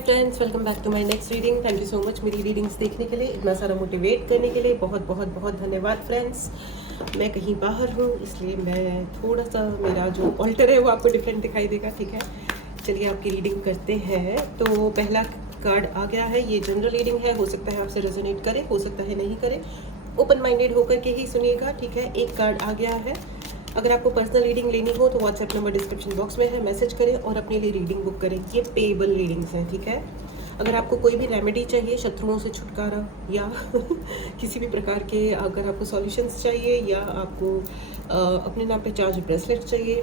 Friends, welcome back to my next reading. Thank you so much मेरी readings देखने के लिए, इतना सारा मोटिवेट करने के लिए बहुत बहुत बहुत धन्यवाद फ्रेंड्स। मैं कहीं बाहर हूँ इसलिए मैं थोड़ा सा मेरा जो ऑल्टर है वो आपको डिफरेंट दिखाई देगा, ठीक है। चलिए आपकी रीडिंग करते हैं। तो पहला कार्ड आ गया है, ये जनरल रीडिंग है, हो सकता है आपसे रेजोनेट करे, हो सकता है नहीं करे, ओपन माइंडेड होकर के ही सुनिएगा, ठीक है। एक कार्ड आ गया है। अगर आपको पर्सनल रीडिंग लेनी हो तो व्हाट्सएप नंबर डिस्क्रिप्शन बॉक्स में है, मैसेज करें और अपने लिए रीडिंग बुक करें। ये पेबल रीडिंग्स हैं, ठीक है। अगर आपको कोई भी रेमेडी चाहिए, शत्रुओं से छुटकारा या किसी भी प्रकार के, अगर आपको सॉल्यूशंस चाहिए या आपको अपने नाम पे चार्ज ब्रेसलेट चाहिए,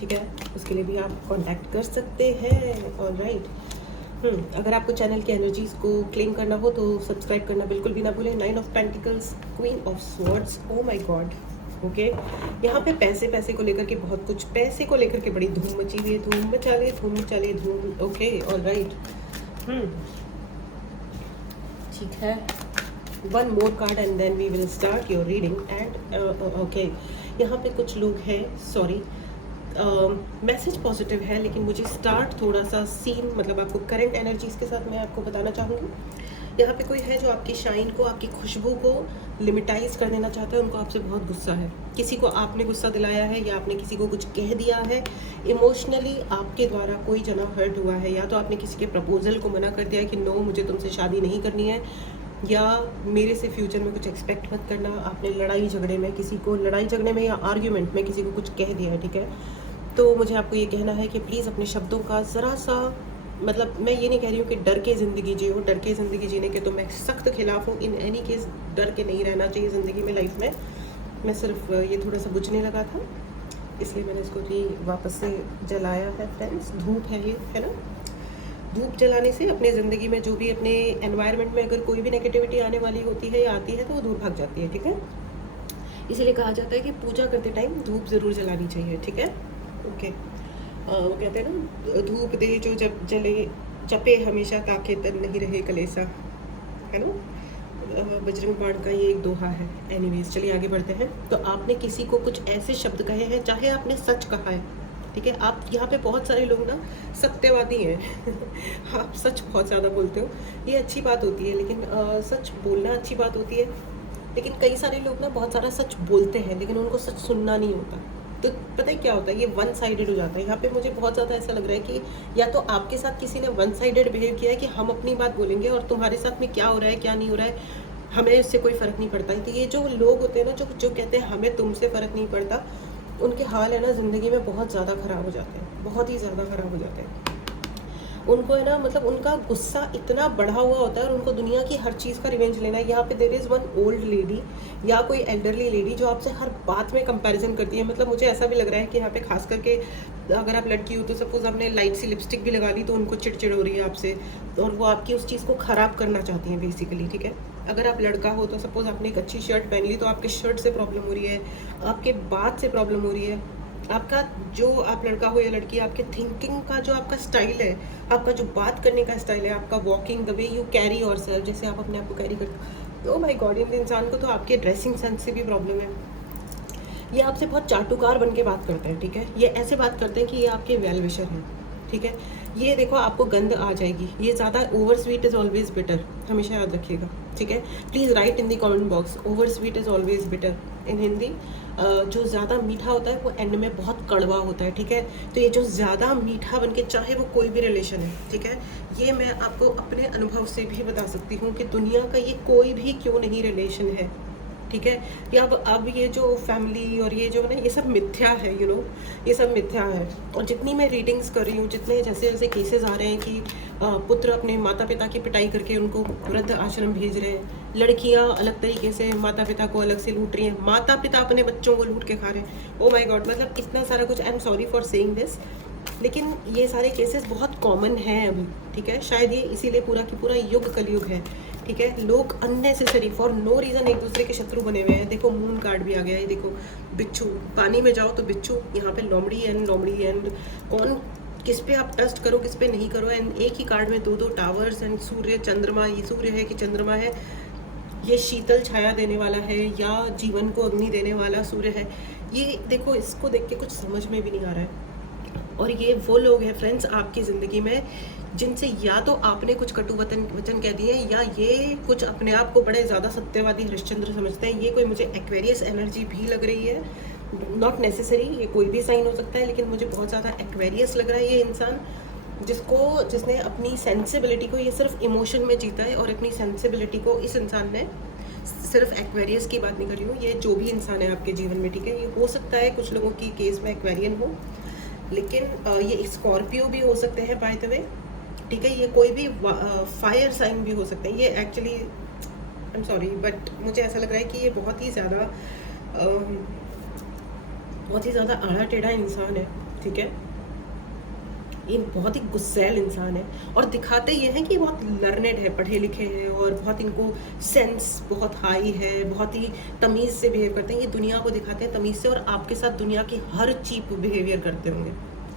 ठीक है, उसके लिए भी आप कांटेक्ट कर सकते हैं। ऑलराइट। अगर आपको चैनल की एनर्जीज को क्लेम करना हो तो सब्सक्राइब करना बिल्कुल भी ना भूलें। 9 of pentacles, queen of swords, oh my God, okay. यहाँ पे पैसे को लेकर के बहुत कुछ, पैसे को लेकर के बड़ी धूम मची हुई है, धूम मचा ले धूम, ओके। ऑलराइट, ठीक है। One more card and then we will start your reading and okay. यहाँ पे कुछ लोग हैं, सॉरी, मैसेज पॉजिटिव है लेकिन मुझे स्टार्ट थोड़ा सा सीन, मतलब आपको करंट एनर्जीज के साथ मैं आपको बताना चाहूँगी। यहाँ पे कोई है जो आपकी शाइन को, आपकी खुशबू को लिमिटाइज कर देना चाहता है, उनको आपसे बहुत गुस्सा है। किसी को आपने गुस्सा दिलाया है या आपने किसी को कुछ कह दिया है, इमोशनली आपके द्वारा कोई जना हर्ट हुआ है, या तो आपने किसी के प्रपोजल को मना कर दिया है कि नो मुझे तुमसे शादी नहीं करनी है, या मेरे से फ्यूचर में कुछ एक्सपेक्ट मत करना। आपने लड़ाई झगड़े में या आर्ग्यूमेंट में किसी को कुछ कह दिया है, ठीक है। तो मुझे आपको ये कहना है कि प्लीज़ अपने शब्दों का ज़रा सा, मतलब मैं ये नहीं कह रही हूँ कि डर के ज़िंदगी जियो, डर के ज़िंदगी जीने के तो मैं सख्त खिलाफ हूँ। इन एनी केस डर के नहीं रहना चाहिए ज़िंदगी में, लाइफ में। मैं सिर्फ ये थोड़ा सा बुझने लगा था इसलिए मैंने इसको भी वापस से जलाया है फ्रेंड्स। धूप है ये, है ना। धूप जलाने से अपने ज़िंदगी में जो भी अपने एनवायरनमेंट में अगर कोई भी नेगेटिविटी आने वाली होती है या आती है तो वो दूर भाग जाती है, ठीक है। इसीलिए कहा जाता है कि पूजा करते टाइम धूप ज़रूर जलानी चाहिए, ठीक है, ओके। वो कहते हैं ना, धूप दे जो जब जले, जपे हमेशा ताके तन नहीं रहे कलेसा, है ना। बजरंग बाण का ये एक दोहा है। एनीवेज, चलिए आगे बढ़ते हैं। तो आपने किसी को कुछ ऐसे शब्द कहे हैं, चाहे आपने सच कहा है, ठीक है। आप यहाँ पे बहुत सारे लोग ना सत्यवादी हैं आप सच बहुत ज़्यादा बोलते हो, ये अच्छी बात होती है, लेकिन सच बोलना अच्छी बात होती है, लेकिन कई सारे लोग ना बहुत सारा सच बोलते हैं लेकिन उनको सच सुनना नहीं होता। तो पता है क्या होता है, ये वन साइडेड हो जाता है। यहाँ पे मुझे बहुत ज़्यादा ऐसा लग रहा है कि या तो आपके साथ किसी ने वन साइडेड बिहेव किया है कि हम अपनी बात बोलेंगे और तुम्हारे साथ में क्या हो रहा है क्या नहीं हो रहा है हमें इससे कोई फ़र्क नहीं पड़ता है। तो ये जो लोग होते हैं ना, जो कहते हैं हमें तुमसे फ़र्क नहीं पड़ता, उनके हाल है ना ज़िंदगी में बहुत ज़्यादा ख़राब हो जाते हैं, बहुत ही ज़्यादा ख़राब हो जाते हैं। उनको है ना, मतलब उनका गुस्सा इतना बढ़ा हुआ होता है और उनको दुनिया की हर चीज़ का रिवेंज लेना है। यहाँ पे there is one old lady या कोई एल्डरली लेडी जो आपसे हर बात में कंपैरिजन करती है। मतलब मुझे ऐसा भी लग रहा है कि यहाँ पे खास करके अगर आप लड़की हो तो सपोज आपने लाइट सी लिपस्टिक भी लगा ली तो उनको चिड़चिड़ हो रही है आपसे, और वो आपकी उस चीज़ को ख़राब करना चाहती हैं बेसिकली, ठीक है। अगर आप लड़का हो तो सपोज आपने एक अच्छी शर्ट पहन ली तो आपके शर्ट से प्रॉब्लम हो रही है, आपके बात से प्रॉब्लम हो रही है, आपका जो, आप लड़का हो या लड़की, आपके थिंकिंग का जो आपका स्टाइल है, आपका जो बात करने का स्टाइल है, आपका walking, the way you carry yourself, जैसे आप अपने आप को कैरी करते हो, ओह माय गॉड। इन इंसान को तो आपके ड्रेसिंग सेंस से भी प्रॉब्लम है। ये आपसे बहुत चाटुकार बन के बात करते हैं, ठीक है। ये ऐसे बात करते हैं कि ये आपके वेल विशर हैं, ठीक है। ये देखो आपको गंद आ जाएगी, ये ज़्यादा over sweet is always bitter, हमेशा याद रखिएगा, ठीक है। Please write in the comment box, over sweet is always bitter in Hindi. जो ज़्यादा मीठा होता है वो एंड में बहुत कड़वा होता है, ठीक है। तो ये जो ज़्यादा मीठा बन के, चाहे वो कोई भी रिलेशन है, ठीक है, ये मैं आपको अपने अनुभव से भी बता सकती हूँ कि दुनिया का ये कोई भी क्यों नहीं रिलेशन है, ठीक है। या अब ये जो फैमिली और ये जो ना, ये सब मिथ्या है, यू नो, ये सब मिथ्या है। और जितनी मैं रीडिंग्स कर रही हूँ, जितने जैसे जैसे केसेस आ रहे हैं कि पुत्र अपने माता पिता की पिटाई करके उनको वृद्ध आश्रम भेज रहे हैं, लड़कियाँ अलग तरीके से माता पिता को अलग से लूट रही हैं, माता पिता अपने बच्चों को लूट के खा रहे हैं, ओ माय गॉड। मतलब इतना सारा कुछ, I am sorry for saying this, लेकिन ये सारे केसेस बहुत कॉमन हैं अभी, ठीक है। शायद ये इसीलिए पूरा की पूरा युग कलयुग है, ठीक है। लोग अननेसेसरी फॉर नो रीज़न एक दूसरे के शत्रु बने हुए हैं। देखो मून कार्ड भी आ गया है, देखो बिच्छू, पानी में जाओ तो बिच्छू, यहाँ पे लोमड़ी एंड कौन, किस पे आप ट्रस्ट करो किस पे नहीं करो। एंड एक ही कार्ड में दो दो टावर्स एंड सूर्य चंद्रमा, ये सूर्य है कि चंद्रमा है, ये शीतल छाया देने वाला है या जीवन को अग्नि देने वाला सूर्य है। ये देखो, इसको देख के कुछ समझ में भी नहीं आ रहा है। और ये वो लोग हैं फ्रेंड्स आपकी ज़िंदगी में जिनसे या तो आपने कुछ कटु वचन कह दिए या ये कुछ अपने आप को बड़े ज़्यादा सत्यवादी हरिश्चंद्र समझते हैं। ये कोई मुझे एक्वेरियस एनर्जी भी लग रही है, नॉट नेसेसरी, ये कोई भी साइन हो सकता है, लेकिन मुझे बहुत ज़्यादा एक्वेरियस लग रहा है ये इंसान, जिसने अपनी सेंसिबिलिटी को, ये सिर्फ इमोशन में जीता है और अपनी सेंसिबिलिटी को इस इंसान ने, सिर्फ एक्वेरियस की बात नहीं कर रही हूँ, ये जो भी इंसान है आपके जीवन में, ठीक है, ये हो सकता है कुछ लोगों की केस में एक्वेरियन हो, लेकिन ये स्कॉर्पियो भी हो सकते हैं बाय द वे, ठीक है, ये कोई भी फायर साइन भी हो सकते हैं। ये actually I am sorry but मुझे ऐसा लग रहा है कि ये बहुत ही ज़्यादा आड़ा टेढ़ा इंसान है, ठीक है, ये बहुत ही गुस्सैल इंसान है और दिखाते ये हैं कि बहुत लर्नेड है, पढ़े लिखे हैं और बहुत इनको सेंस बहुत हाई है, बहुत ही तमीज़ से बिहेव करते हैं, ये दुनिया को दिखाते हैं तमीज़ से, और आपके साथ दुनिया की हर चीप बिहेवियर करते होंगे,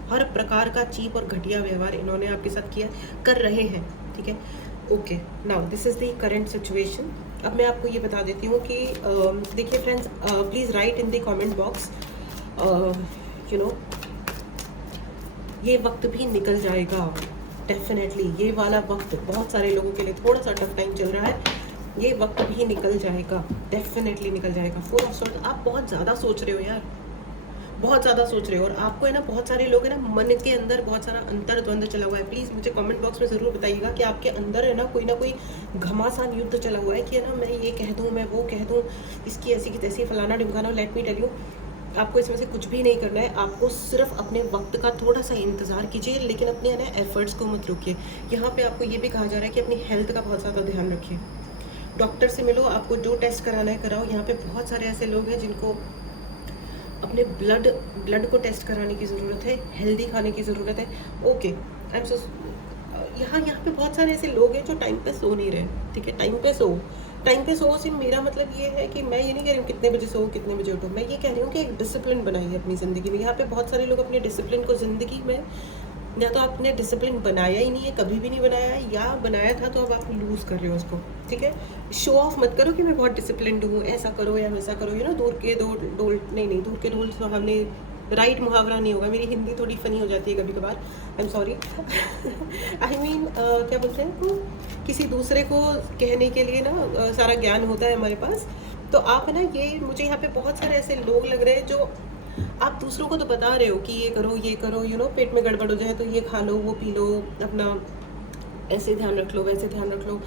हर प्रकार का चीप और घटिया व्यवहार इन्होंने आपके साथ किया, कर रहे हैं, ठीक है। Okay, now this is the current situation. अब मैं आपको ये बता देती हूँ कि देखिए friends, please write in the comment box, you know, ये वक्त भी निकल जाएगा डेफिनेटली। ये वाला वक्त बहुत सारे लोगों के लिए थोड़ा सा टफ टाइम चल रहा है, ये वक्त भी निकल जाएगा, डेफिनेटली निकल जाएगा। 4 ऑफ सॉर्ड्स, आप बहुत ज़्यादा सोच रहे हो यार, बहुत ज़्यादा सोच रहे हो, और आपको है ना, बहुत सारे लोग है ना, मन के अंदर बहुत सारा अंतर द्वंद चला हुआ है। प्लीज़ मुझे कमेंट बॉक्स में ज़रूर बताइएगा कि आपके अंदर है ना कोई घमासान युद्ध चला हुआ है कि है ना, मैं ये कह दूँ, मैं वो कह दूँ, इसकी ऐसी की तैसी, फलाना ढिमकाना। लेट मी टेल यू, आपको इसमें से कुछ भी नहीं करना है, आपको सिर्फ अपने वक्त का थोड़ा सा इंतज़ार कीजिए, लेकिन अपने है ना एफर्ट्स को मत रोकिए। यहाँ पे आपको ये भी कहा जा रहा है कि अपनी हेल्थ का बहुत ज़्यादा ध्यान रखिए, डॉक्टर से मिलो, आपको जो टेस्ट कराना है कराओ। यहाँ पे बहुत सारे ऐसे लोग हैं जिनको अपने ब्लड को टेस्ट कराने की ज़रूरत है, हेल्दी खाने की ज़रूरत है। ओके, आई एम सो, यहाँ पे बहुत सारे ऐसे लोग हैं जो टाइम पे सो नहीं रहे, ठीक है, टाइम पे सो से मेरा मतलब ये है कि मैं ये नहीं कह रही हूँ कितने बजे सो कितने बजे उठो, मैं ये कह रही हूँ कि एक डिसिप्लिन बनाइए अपनी ज़िंदगी में। यहाँ पे बहुत सारे लोग अपने डिसिप्लिन को ज़िंदगी में, या तो आपने डिसिप्लिन बनाया ही नहीं है, कभी भी नहीं बनाया है, या बनाया था तो अब आप लूज़ कर रहे हो उसको, ठीक है। शो ऑफ मत करो कि मैं बहुत डिसिप्लिन हूँ, ऐसा करो या वैसा करो, यू नो, दूर के ढोल सुहावने, राइट मुहावरा नहीं होगा, मेरी हिंदी थोड़ी फनी हो जाती है कभी कभार, I am sorry. I mean क्या बोलते हैं को, किसी दूसरे को कहने के लिए ना सारा ज्ञान होता है हमारे पास, तो आप है ना, ये मुझे यहाँ पे बहुत सारे ऐसे लोग लग रहे हैं जो आप दूसरों को तो बता रहे हो कि ये करो, यू नो, पेट में गड़बड़ हो जाए तो ये खा लो, वो पी लो, अपना ऐसे ध्यान रख लो, वैसे ध्यान रख लो,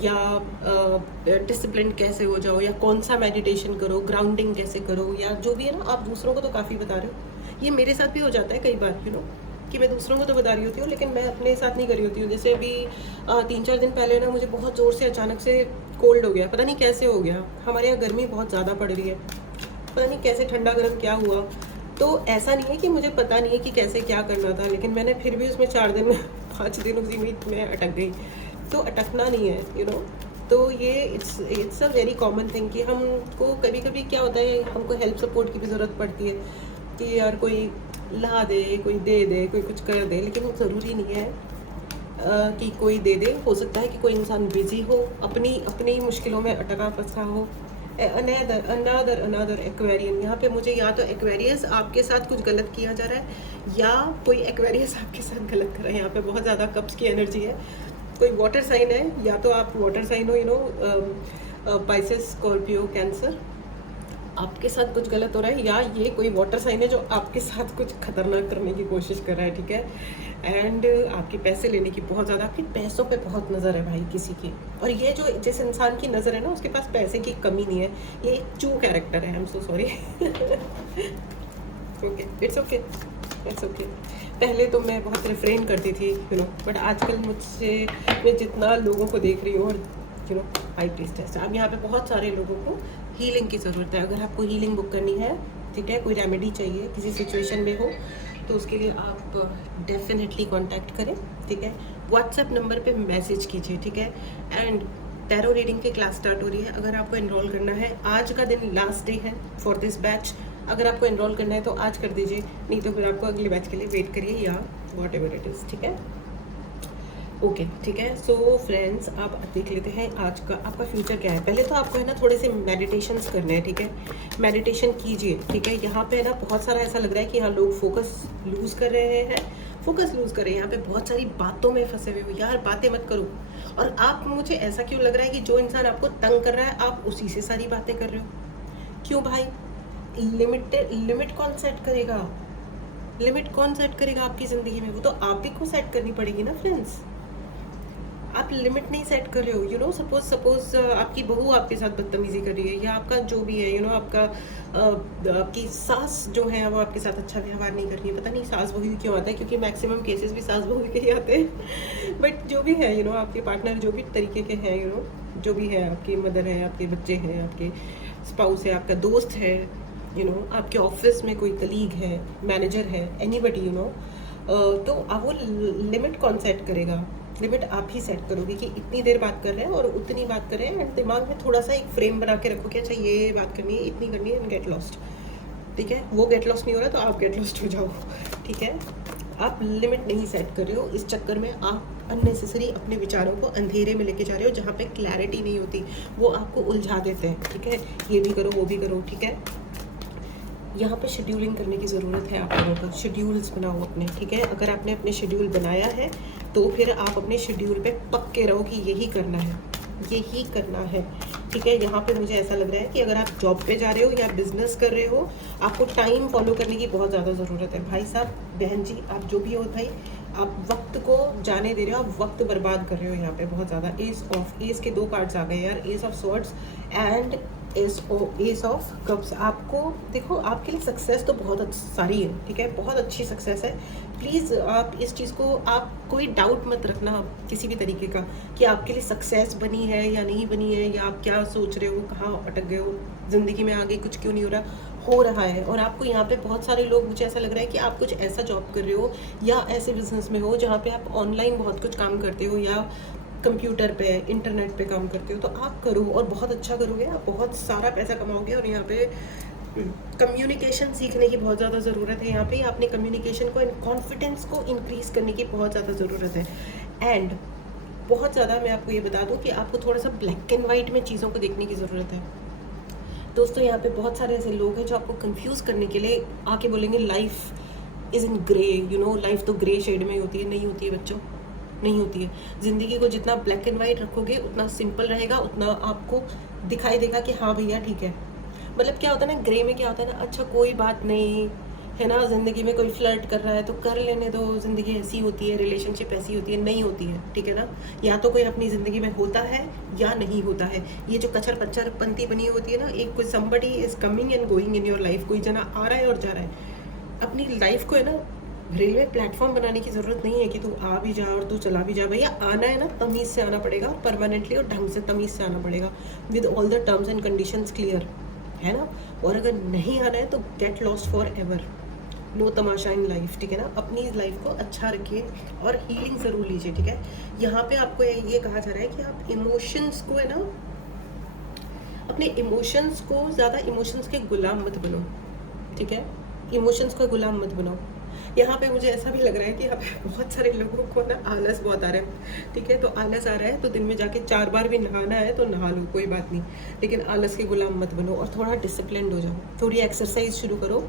या डिसिप्लिन कैसे हो जाओ, या कौन सा मेडिटेशन करो, ग्राउंडिंग कैसे करो, या जो भी है ना, आप दूसरों को तो काफ़ी बता रहे हो। ये मेरे साथ भी हो जाता है कई बार, यू नो, कि मैं दूसरों को तो बता रही होती हूँ लेकिन मैं अपने साथ नहीं कर रही होती हूँ। जैसे अभी 3-4 दिन पहले ना मुझे बहुत ज़ोर से अचानक से कोल्ड हो गया, पता नहीं कैसे हो गया। हमारे यहाँ गर्मी बहुत ज़्यादा पड़ रही है, पता नहीं कैसे ठंडा गर्म क्या हुआ। तो ऐसा नहीं है कि मुझे पता नहीं है कि कैसे क्या करना था, लेकिन मैंने फिर भी उसमें 4 दिन 5 दिन उसी में अटक गई। तो अटकना नहीं है, यू नो। तो ये it's a very common thing कि हमको कभी कभी क्या होता है, हमको हेल्प सपोर्ट की भी ज़रूरत पड़ती है कि यार कोई ला दे, कोई दे दे, कोई कुछ कर दे, लेकिन वो ज़रूरी नहीं है कि कोई दे दे। हो सकता है कि कोई इंसान बिजी हो, अपनी मुश्किलों में अटका फंसा हो। अनदर एक्वेरियन, यहाँ पे मुझे या तो एक्वेरियस आपके साथ कुछ गलत किया जा रहा है या कोई एक्वेरियस आपके साथ गलत कर रहा है। यहाँ पे बहुत ज़्यादा कप्स की एनर्जी है। कोई वाटर साइन है, या तो आप वाटर साइन हो, you know, Pisces, Scorpio, cancer, आपके साथ कुछ गलत हो रहा है, या ये कोई वाटर साइन है जो आपके साथ कुछ खतरनाक करने की कोशिश कर रहा है, ठीक है। एंड आपके पैसे लेने की बहुत ज़्यादा, आपके पैसों पे बहुत नज़र है भाई किसी की। और ये जो जिस इंसान की नज़र है ना, उसके पास पैसे की कमी नहीं है। ये एक चू कैरेक्टर है, I am so sorry. Okay, it's okay, it's okay. पहले तो मैं बहुत रिफ्रेन करती थी, यू नो, बट आजकल मैं जितना लोगों को देख रही हूँ, और यू नो, हाई प्रीस्टेस, अब यहाँ पे बहुत सारे लोगों को हीलिंग की ज़रूरत है। अगर आपको हीलिंग बुक करनी है, ठीक है, कोई रेमेडी चाहिए किसी सिचुएशन में हो, तो उसके लिए आप डेफिनेटली कांटेक्ट करें, ठीक है। व्हाट्सएप नंबर पे मैसेज कीजिए, ठीक है। एंड टैरो रीडिंग की क्लास स्टार्ट हो रही है। अगर आपको एनरोल करना है, आज का दिन लास्ट डे है फॉर दिस बैच। अगर आपको एनरोल करना है तो आज कर दीजिए, नहीं तो फिर आपको अगले बैच के लिए वेट करिए, या वॉट एवर इट इज़, ठीक है। ओके ठीक है। सो फ्रेंड्स, आप देख लेते हैं आज का आपका फ्यूचर क्या है। पहले तो आपको है ना थोड़े से मेडिटेशंस करने हैं, ठीक है। मेडिटेशन कीजिए, ठीक है। यहाँ पे ना बहुत सारा ऐसा लग रहा है कि हाँ लोग फोकस लूज़ कर रहे हैं, फोकस लूज़ कर रहे हैं। यहाँ पे बहुत सारी बातों में फंसे हुए हो यार, बातें मत करो। और आप, मुझे ऐसा क्यों लग रहा है कि जो इंसान आपको तंग कर रहा है आप उसी से सारी बातें कर रहे हो। क्यों भाई? लिमिट कौन सेट करेगा? लिमिट कौन सेट करेगा आपकी ज़िंदगी में? वो तो आप ही को सेट करनी पड़ेगी ना फ्रेंड्स। आप लिमिट नहीं सेट कर रहे हो। यू नो, सपोज आपकी बहू आपके साथ बदतमीजी कर रही है, या आपका जो भी है, यू नो, आपका आपकी सास जो है वो आपके साथ अच्छा व्यवहार नहीं कर रही है। पता नहीं सास बहू क्यों आता है, क्योंकि मैक्सिमम केसेस भी सास बहू के ही आते हैं। बट जो भी है, यू नो, आपके पार्टनर जो भी तरीके के हैं, यू नो, जो भी है, आपकी मदर है, आपके बच्चे हैं, आपके स्पाउस है, आपका दोस्त है, यू नो, आपके ऑफिस में कोई कलीग है, मैनेजर है, एनीबडी, यू नो, तो अब वो लिमिट कौन सेट करेगा? लिमिट आप ही सेट करोगे कि इतनी देर बात कर रहे हैं और उतनी बात कर रहे हैं। एंड दिमाग में थोड़ा सा एक फ्रेम बना के रखो कि अच्छा ये बात करनी है, इतनी करनी है, एंड गेट लॉस्ट, ठीक है। वो गेट लॉस्ट नहीं हो रहा तो आप गेट लॉस्ट हो जाओ, ठीक है। आप लिमिट नहीं सेट कर रहे हो, इस चक्कर में आप अननेसेसरी अपने विचारों को अंधेरे में लेके जा रहे हो, जहाँ पे क्लैरिटी नहीं होती, वो आपको उलझा देते हैं, ठीक है। ये भी करो, वो भी करो, ठीक है। यहाँ पे शेड्यूलिंग करने की ज़रूरत है आप लोगों को। शेड्यूल्स बनाओ अपने, ठीक है। अगर आपने अपने शेड्यूल बनाया है तो फिर आप अपने शेड्यूल पे पक्के रहो कि यही करना है, यही करना है, ठीक है। यहाँ पे मुझे ऐसा लग रहा है कि अगर आप जॉब पे जा रहे हो या बिजनेस कर रहे हो, आपको टाइम फॉलो करने की बहुत ज़्यादा ज़रूरत है। भाई साहब, बहन जी, आप जो भी हो भाई, आप वक्त को जाने दे रहे हो, आप वक्त बर्बाद कर रहे हो यहाँ पे बहुत ज़्यादा। एस के 2 कार्ड्स आ गए यार, S of swords and S of cups. आपको देखो, आपके लिए सक्सेस तो बहुत सारी है, ठीक है, बहुत अच्छी सक्सेस है। प्लीज़ आप इस चीज़ को, आप कोई डाउट मत रखना किसी भी तरीके का कि आपके लिए सक्सेस बनी है या नहीं बनी है, या आप क्या सोच रहे हो, कहाँ अटक गए हो ज़िंदगी में, आगे कुछ क्यों नहीं हो रहा है। और आपको यहाँ पे बहुत सारे लोग, मुझे ऐसा लग रहा है कि आप कुछ ऐसा जॉब कर रहे हो या ऐसे बिजनेस में हो जहाँ पे आप ऑनलाइन बहुत कुछ काम करते हो, या कंप्यूटर पे, इंटरनेट पे काम करते हो, तो आप करो और बहुत अच्छा करोगे, आप बहुत सारा पैसा कमाओगे। और यहाँ पे कम्युनिकेशन सीखने की बहुत ज़्यादा ज़रूरत है। यहाँ पे आपने कम्युनिकेशन को, कॉन्फिडेंस को इंक्रीज़ करने की बहुत ज़्यादा ज़रूरत है। एंड बहुत ज़्यादा मैं आपको ये बता दूँ कि आपको थोड़ा सा ब्लैक एंड वाइट में चीज़ों को देखने की ज़रूरत है। दोस्तों, यहाँ पे बहुत सारे ऐसे लोग हैं जो आपको कंफ्यूज करने के लिए आके बोलेंगे life is in grey, you know, life तो ग्रे शेड में होती है। नहीं होती है बच्चों, नहीं होती है। ज़िंदगी को जितना ब्लैक एंड वाइट रखोगे उतना सिंपल रहेगा, उतना आपको दिखाई देगा कि हाँ भैया ठीक है। मतलब क्या होता है ना, ग्रे में क्या होता है ना, अच्छा कोई बात नहीं है ना, ज़िंदगी में कोई फ्लर्ट कर रहा है तो कर लेने दो, ज़िंदगी ऐसी होती है, रिलेशनशिप ऐसी होती है। नहीं होती है, ठीक है ना। या तो कोई अपनी ज़िंदगी में होता है या नहीं होता है। ये जो कचर पच्चर पंती बनी होती है ना, एक कोई somebody is coming and going in your life, कोई जना आ रहा है और जा रहा है। अपनी लाइफ को है ना रेलवे प्लेटफॉर्म बनाने की ज़रूरत नहीं है कि तू आ भी जा और तू चला भी जा। भैया आना है ना, तमीज़ से आना पड़ेगा, परमानेंटली और ढंग से तमीज़ से आना पड़ेगा, with all the terms and conditions clear, है ना। और अगर नहीं आना है तो get lost forever, no तमाशा इन लाइफ, ठीक है ना। अपनी लाइफ को अच्छा रखिए और हीलिंग ज़रूर लीजिए, ठीक है। यहाँ पे आपको ये कहा जा रहा है कि आप इमोशंस को है ना, अपने इमोशंस को, ज़्यादा इमोशंस के गुलाम मत बनो, ठीक है। इमोशंस का गुलाम मत बनो। यहाँ पे मुझे ऐसा भी लग रहा है कि यहाँ पे बहुत सारे लोगों को ना आलस बहुत आ रहा है, ठीक है। तो आलस आ रहा है तो दिन में जाके 4 बार भी नहाना है तो नहा लो, कोई बात नहीं, लेकिन आलस के गुलाम मत बनो और थोड़ा डिसिप्लिन हो जाओ। थोड़ी एक्सरसाइज शुरू करो।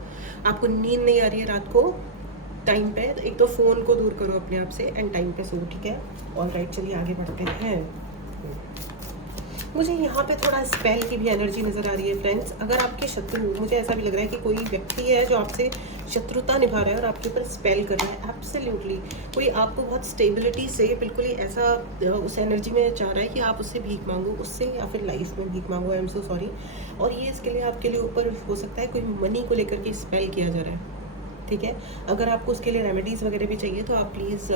आपको नींद नहीं आ रही है रात को टाइम पे, तो एक तो फ़ोन को दूर करो अपने आप से एंड टाइम पे सो, ठीक है। और राइट, चलिए आगे बढ़ते हैं। मुझे यहाँ पे थोड़ा स्पेल की भी एनर्जी नज़र आ रही है फ्रेंड्स। अगर आपके शत्रु, मुझे ऐसा भी लग रहा है कि कोई व्यक्ति है जो आपसे शत्रुता निभा रहा है और आपके ऊपर स्पेल कर रहा है। एब्सोल्युटली कोई आपको बहुत स्टेबिलिटी से बिल्कुल ही ऐसा उस एनर्जी में चाह रहा है कि आप उससे भीख मांगो, उससे या फिर लाइफ में भीख मांगो। I am so sorry. और ये इसके लिए आपके लिए ऊपर हो सकता है कोई मनी को लेकर के स्पेल किया जा रहा है, ठीक है। अगर आपको उसके लिए रेमेडीज़ वगैरह भी चाहिए तो आप प्लीज़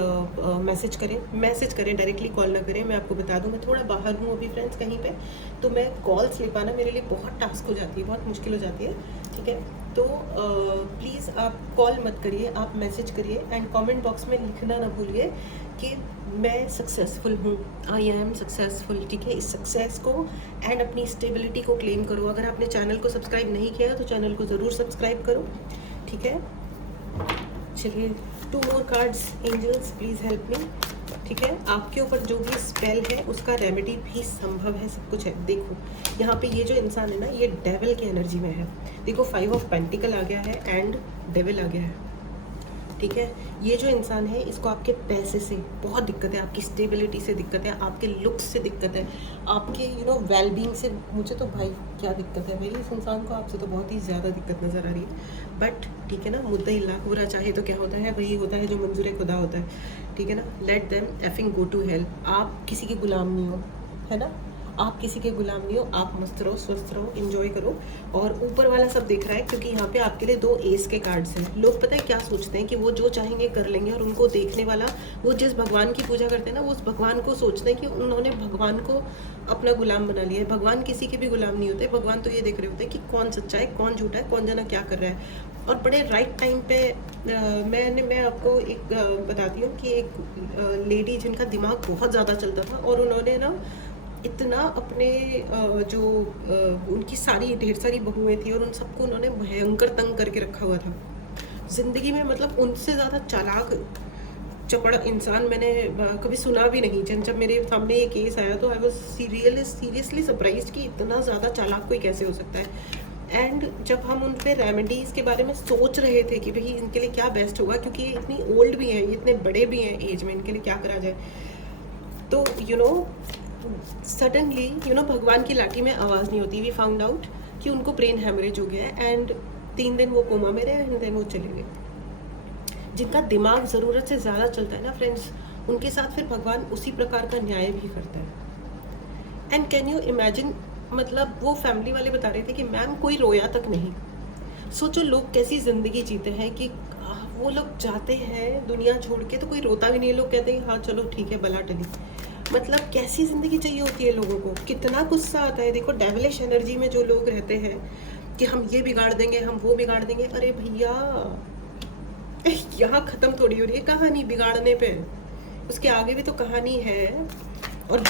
मैसेज करें, डायरेक्टली कॉल ना करें। मैं आपको बता दूं, मैं थोड़ा बाहर हूँ अभी फ्रेंड्स कहीं पे, तो मैं कॉल्स ले पाना मेरे लिए बहुत टास्क हो जाती है, बहुत मुश्किल हो जाती है, ठीक है। तो प्लीज़ आप कॉल मत करिए, आप मैसेज करिए एंड कमेंट बॉक्स में लिखना ना भूलिए कि मैं सक्सेसफुल हूँ, आई एम सक्सेसफुल, ठीक है। इस सक्सेस को एंड अपनी स्टेबिलिटी को क्लेम करो। अगर आपने चैनल को सब्सक्राइब नहीं किया तो चैनल को ज़रूर सब्सक्राइब करो, ठीक है। चलिए, 2 more cards, angels, please help me. ठीक है, आपके ऊपर जो भी स्पेल है उसका रेमेडी भी संभव है, सब कुछ है। देखो यहाँ पे ये जो इंसान है ना, ये डेविल की एनर्जी में है। देखो 5 ऑफ पेंटिकल आ गया है एंड डेविल आ गया है। ठीक है, ये जो इंसान है इसको आपके पैसे से बहुत दिक्कत है, आपकी स्टेबिलिटी से दिक्कत है, आपके लुक्स से दिक्कत है, आपके वेलबींग से। मुझे तो भाई क्या दिक्कत है भाई, इस इंसान को आपसे तो बहुत ही ज़्यादा दिक्कत नज़र आ रही है। बट ठीक है ना, मुद्दा ही लाख बुरा चाहे तो क्या होता है, वही होता है जो मंजूर खुदा होता है। ठीक है ना, let them effing go to hell. आप किसी के गुलाम नहीं हो, है ना, आप किसी के गुलाम नहीं हो। आप मस्त रहो, स्वस्थ रहो, एंजॉय करो। और ऊपर वाला सब देख रहा है क्योंकि यहाँ पे आपके लिए 2 एस के कार्ड्स हैं। लोग पता है क्या सोचते हैं कि वो जो चाहेंगे कर लेंगे, और उनको देखने वाला, वो जिस भगवान की पूजा करते हैं ना, वो उस भगवान को सोचते हैं कि उन्होंने भगवान को अपना गुलाम बना लिया है। भगवान किसी के भी गुलाम नहीं होते। भगवान तो ये देख रहे होते हैं कि कौन सच्चा है, कौन झूठा है, कौन जना क्या कर रहा है। और बड़े राइट टाइम पे मैं आपको एक बताती हूँ कि एक लेडी जिनका दिमाग बहुत ज़्यादा चलता था, और उन्होंने ना इतना अपने जो उनकी सारी ढेर सारी बहुएं थी, और उन सबको उन्होंने भयंकर तंग करके रखा हुआ था ज़िंदगी में। मतलब उनसे ज़्यादा चालाक चपड़ा इंसान मैंने कभी सुना भी नहीं। जब मेरे सामने ये केस आया तो आई वॉज सीरियसली सरप्राइज कि इतना ज़्यादा चालाक कोई कैसे हो सकता है। एंड जब हम उन पे रेमेडीज़ के बारे में सोच रहे थे कि भाई इनके लिए क्या बेस्ट होगा, क्योंकि ये इतनी ओल्ड भी हैं, ये इतने बड़े भी हैं एज में, इनके लिए क्या करा जाए, तो सडनली भगवान की लाठी में आवाज़ नहीं होती। वी फाउंड आउट कि उनको ब्रेन हैमरेज हो गया है, एंड 3 दिन वो कोमा में रहे, एंड देन वो चले गए। जिनका दिमाग ज़रूरत से ज़्यादा चलता है ना फ्रेंड्स, उनके साथ फिर भगवान उसी प्रकार का न्याय भी करता है। एंड कैन यू इमेजिन, मतलब वो फैमिली वाले बता रहे थे कि मैम कोई रोया तक नहीं। सोचो लोग कैसी ज़िंदगी जीते हैं कि वो लोग जाते हैं दुनिया छोड़ के तो कोई रोता भी नहीं है। लोग कहते हैं हाँ चलो ठीक है, बला टली। मतलब कैसी ज़िंदगी चाहिए होती है लोगों को, कितना गुस्सा आता है। देखो डेविलिश एनर्जी में जो लोग रहते हैं कि हम ये बिगाड़ देंगे, हम वो बिगाड़ देंगे। अरे भैया यहाँ ख़त्म थोड़ी हो रही है कहानी बिगाड़ने पे, उसके आगे भी तो कहानी है। और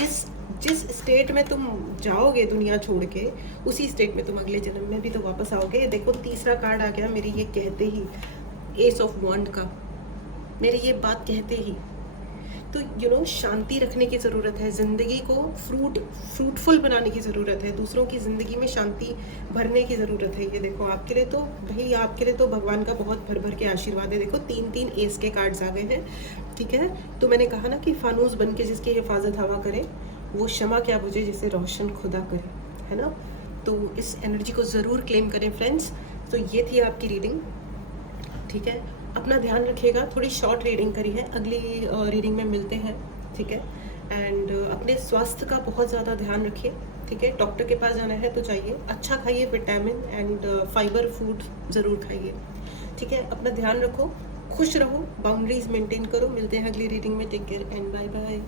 जिस स्टेट में तुम जाओगे दुनिया छोड़ के, उसी स्टेट में तुम अगले जन्म में भी तो वापस आओगे। देखो तीसरा कार्ड आ गया मेरी ये कहते ही, एस ऑफ वॉन्ड का, मेरी ये बात कहते ही। तो शांति रखने की ज़रूरत है, ज़िंदगी को फ्रूटफुल बनाने की ज़रूरत है, दूसरों की ज़िंदगी में शांति भरने की ज़रूरत है। ये देखो आपके लिए तो भाई, आपके लिए तो भगवान का बहुत भर भर के आशीर्वाद है। देखो 3 एस के कार्ड्स आ गए हैं। ठीक है, तो मैंने कहा ना कि फानूस बन के जिसकी हिफाजत हवा करे, वो शमा क्या बुझे जिसे रोशन खुदा करे, है ना। तो इस एनर्जी को ज़रूर क्लेम करें फ्रेंड्स। तो ये थी आपकी रीडिंग। ठीक है, अपना ध्यान रखिएगा। थोड़ी शॉर्ट रीडिंग करी है, अगली रीडिंग में मिलते हैं। ठीक है, एंड अपने स्वास्थ्य का बहुत ज़्यादा ध्यान रखिए। ठीक है, डॉक्टर के पास जाना है तो चाहिए, अच्छा खाइए, विटामिन एंड फाइबर फूड ज़रूर खाइए। ठीक है, अपना ध्यान रखो, खुश रहो, बाउंड्रीज मेंटेन करो। मिलते हैं अगली रीडिंग में। Take care and bye bye.